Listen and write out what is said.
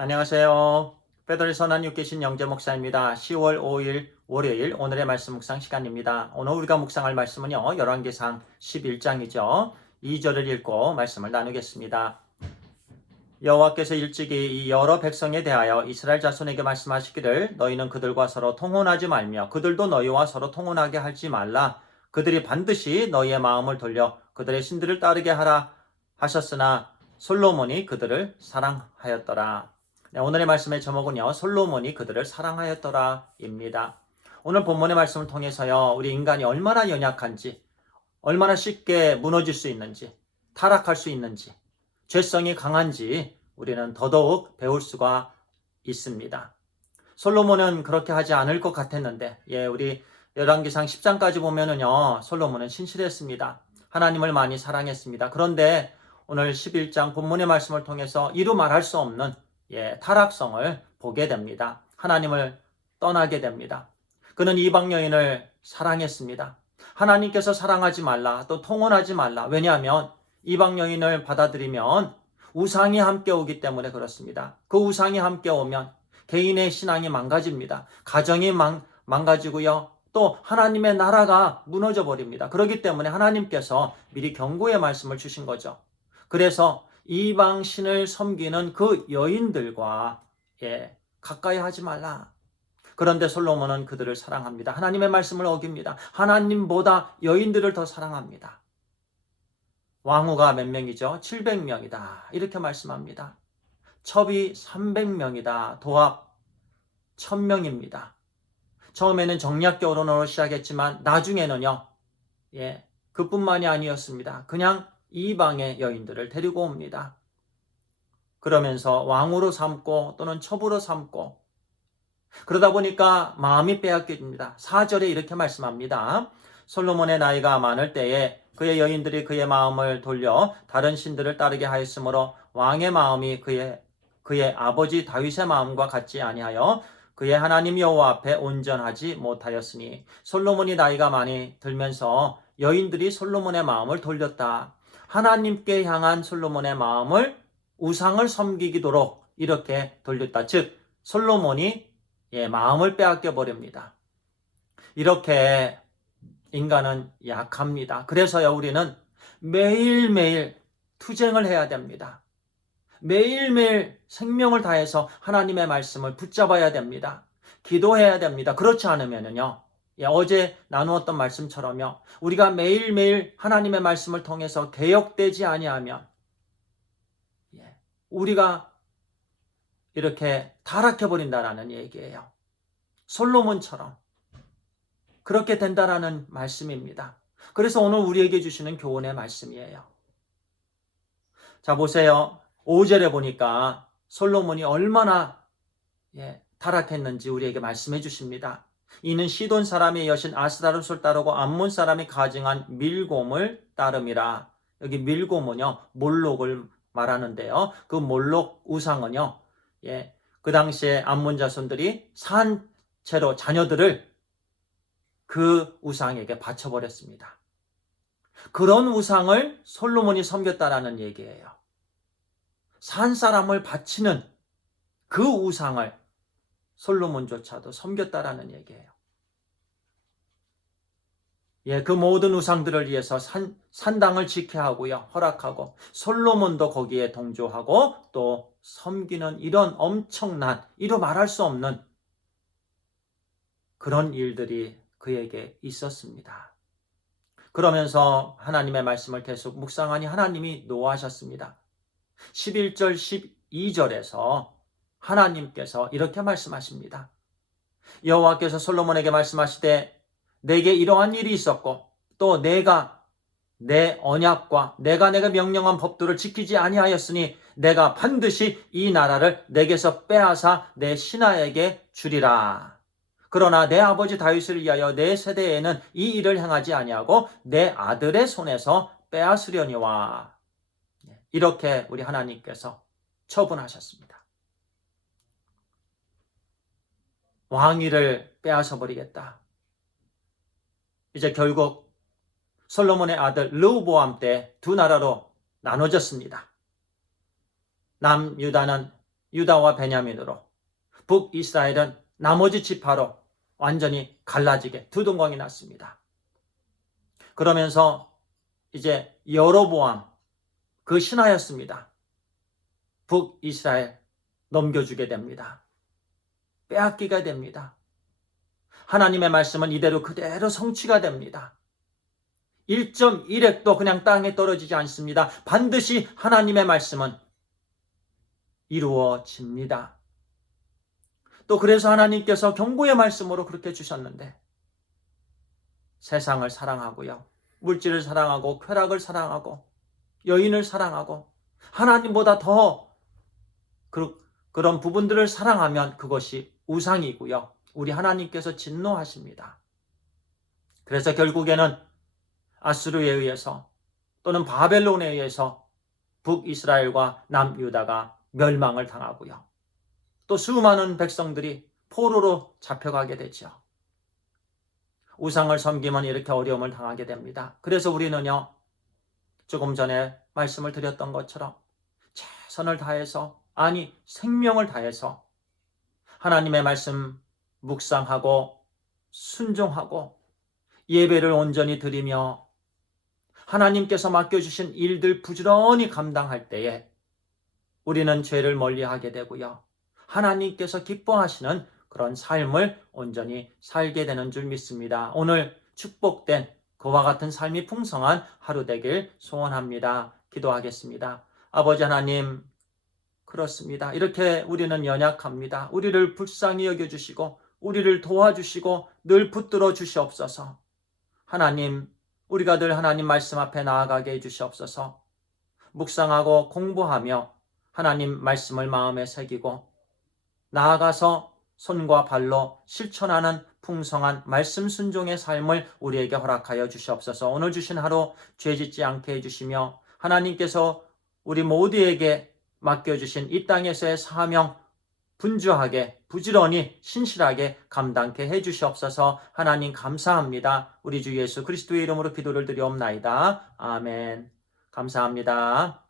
안녕하세요. 베드로의 선한 육계신 영재 목사입니다. 10월 5일 월요일 오늘의 말씀 묵상 시간입니다. 오늘 우리가 묵상할 말씀은요. 열왕기상 11장이죠. 2절을 읽고 말씀을 나누겠습니다. 여호와께서 일찍이 이 여러 백성에 대하여 이스라엘 자손에게 말씀하시기를 너희는 그들과 서로 통혼하지 말며 그들도 너희와 서로 통혼하게 하지 말라. 그들이 반드시 너희의 마음을 돌려 그들의 신들을 따르게 하라 하셨으나 솔로몬이 그들을 사랑하였더라. 네, 오늘의 말씀의 제목은요. 솔로몬이 그들을 사랑하였더라입니다. 오늘 본문의 말씀을 통해서요. 우리 인간이 얼마나 연약한지, 얼마나 쉽게 무너질 수 있는지, 타락할 수 있는지, 죄성이 강한지 우리는 더더욱 배울 수가 있습니다. 솔로몬은 그렇게 하지 않을 것 같았는데, 우리 열왕기상 10장까지 보면은요. 솔로몬은 신실했습니다. 하나님을 많이 사랑했습니다. 그런데 오늘 11장 본문의 말씀을 통해서 이루 말할 수 없는 타락성을 보게 됩니다. 하나님을 떠나게 됩니다. 그는 이방 여인을 사랑했습니다. 하나님께서 사랑하지 말라, 또 통혼하지 말라. 왜냐하면 이방 여인을 받아들이면 우상이 함께 오기 때문에 그렇습니다. 그 우상이 함께 오면 개인의 신앙이 망가집니다. 가정이 망가지고요. 또 하나님의 나라가 무너져 버립니다. 그렇기 때문에 하나님께서 미리 경고의 말씀을 주신 거죠. 그래서 이방 신을 섬기는 그 여인들과 가까이 하지 말라. 그런데 솔로몬은 그들을 사랑합니다. 하나님의 말씀을 어깁니다. 하나님보다 여인들을 더 사랑합니다. 왕후가 몇 명이죠? 700명이다. 이렇게 말씀합니다. 첩이 300명이다. 도합 1000명입니다. 처음에는 정략 결혼으로 시작했지만 나중에는요. 그뿐만이 아니었습니다. 그냥 이방의 여인들을 데리고 옵니다. 그러면서 왕으로 삼고 또는 첩으로 삼고 그러다 보니까 마음이 빼앗겨집니다. 4절에 이렇게 말씀합니다. 솔로몬의 나이가 많을 때에 그의 여인들이 그의 마음을 돌려 다른 신들을 따르게 하였으므로 왕의 마음이 그의 아버지 다윗의 마음과 같지 아니하여 그의 하나님 여호와 앞에 온전하지 못하였으니 솔로몬이 나이가 많이 들면서 여인들이 솔로몬의 마음을 돌렸다. 하나님께 향한 솔로몬의 마음을 우상을 섬기기도록 이렇게 돌렸다. 즉 솔로몬이 마음을 빼앗겨 버립니다. 이렇게 인간은 약합니다. 그래서요 우리는 매일매일 투쟁을 해야 됩니다. 매일매일 생명을 다해서 하나님의 말씀을 붙잡아야 됩니다. 기도해야 됩니다. 그렇지 않으면요. 어제 나누었던 말씀처럼요. 우리가 매일매일 하나님의 말씀을 통해서 개혁되지 아니하면 우리가 이렇게 타락해버린다라는 얘기예요. 솔로몬처럼 그렇게 된다라는 말씀입니다. 그래서 오늘 우리에게 주시는 교훈의 말씀이에요. 자 보세요. 5절에 보니까 솔로몬이 얼마나 타락했는지 우리에게 말씀해 주십니다. 이는 시돈 사람의 여신 아스다롯을 따르고 암몬 사람이 가증한 밀곰을 따름이라. 여기 밀곰은요 몰록을 말하는데요. 그 몰록 우상은요 그 당시에 암몬 자손들이 산 채로 자녀들을 그 우상에게 바쳐버렸습니다. 그런 우상을 솔로몬이 섬겼다라는 얘기예요. 산 사람을 바치는 그 우상을 솔로몬조차도 섬겼다라는 얘기예요. 그 모든 우상들을 위해서 산당을 지켜야 하고요. 허락하고 솔로몬도 거기에 동조하고 또 섬기는 이런 엄청난 이루 말할 수 없는 그런 일들이 그에게 있었습니다. 그러면서 하나님의 말씀을 계속 묵상하니 하나님이 노하셨습니다. 11절 12절에서 하나님께서 이렇게 말씀하십니다. 여호와께서 솔로몬에게 말씀하시되 내게 이러한 일이 있었고 또 내가 내 언약과 내가 명령한 법도를 지키지 아니하였으니 내가 반드시 이 나라를 내게서 빼앗아 내 신하에게 주리라. 그러나 내 아버지 다윗을 위하여 내 세대에는 이 일을 행하지 아니하고 내 아들의 손에서 빼앗으려니와. 이렇게 우리 하나님께서 처분하셨습니다. 왕위를 빼앗아 버리겠다. 이제 결국 솔로몬의 아들 르호보암 때 두 나라로 나눠졌습니다. 남유다는 유다와 베냐민으로, 북이스라엘은 나머지 지파로 완전히 갈라지게 두 동강이 났습니다. 그러면서 이제 여로보암, 그 신하였습니다. 북이스라엘 넘겨주게 됩니다. 빼앗기게 됩니다. 하나님의 말씀은 이대로 그대로 성취가 됩니다. 1.1핵도 그냥 땅에 떨어지지 않습니다. 반드시 하나님의 말씀은 이루어집니다. 또 그래서 하나님께서 경고의 말씀으로 그렇게 주셨는데, 세상을 사랑하고요, 물질을 사랑하고 쾌락을 사랑하고 여인을 사랑하고 하나님보다 더 그런 부분들을 사랑하면 그것이 우상이고요, 우리 하나님께서 진노하십니다. 그래서 결국에는 아수르에 의해서 또는 바벨론에 의해서 북이스라엘과 남유다가 멸망을 당하고요, 또 수많은 백성들이 포로로 잡혀가게 되죠. 우상을 섬기면 이렇게 어려움을 당하게 됩니다. 그래서 우리는요, 조금 전에 말씀을 드렸던 것처럼 최선을 다해서, 아니 생명을 다해서 하나님의 말씀 묵상하고 순종하고 예배를 온전히 드리며 하나님께서 맡겨주신 일들 부지런히 감당할 때에 우리는 죄를 멀리하게 되고요, 하나님께서 기뻐하시는 그런 삶을 온전히 살게 되는 줄 믿습니다. 오늘 축복된 그와 같은 삶이 풍성한 하루 되길 소원합니다. 기도하겠습니다. 아버지 하나님, 그렇습니다. 이렇게 우리는 연약합니다. 우리를 불쌍히 여겨주시고 우리를 도와주시고 늘 붙들어 주시옵소서. 하나님, 우리가 늘 하나님 말씀 앞에 나아가게 해주시옵소서. 묵상하고 공부하며 하나님 말씀을 마음에 새기고 나아가서 손과 발로 실천하는 풍성한 말씀 순종의 삶을 우리에게 허락하여 주시옵소서. 오늘 주신 하루 죄짓지 않게 해주시며 하나님께서 우리 모두에게 맡겨주신 이 땅에서의 사명 분주하게 부지런히 신실하게 감당케 해주시옵소서. 하나님 감사합니다. 우리 주 예수 그리스도의 이름으로 기도를 드리옵나이다. 아멘. 감사합니다.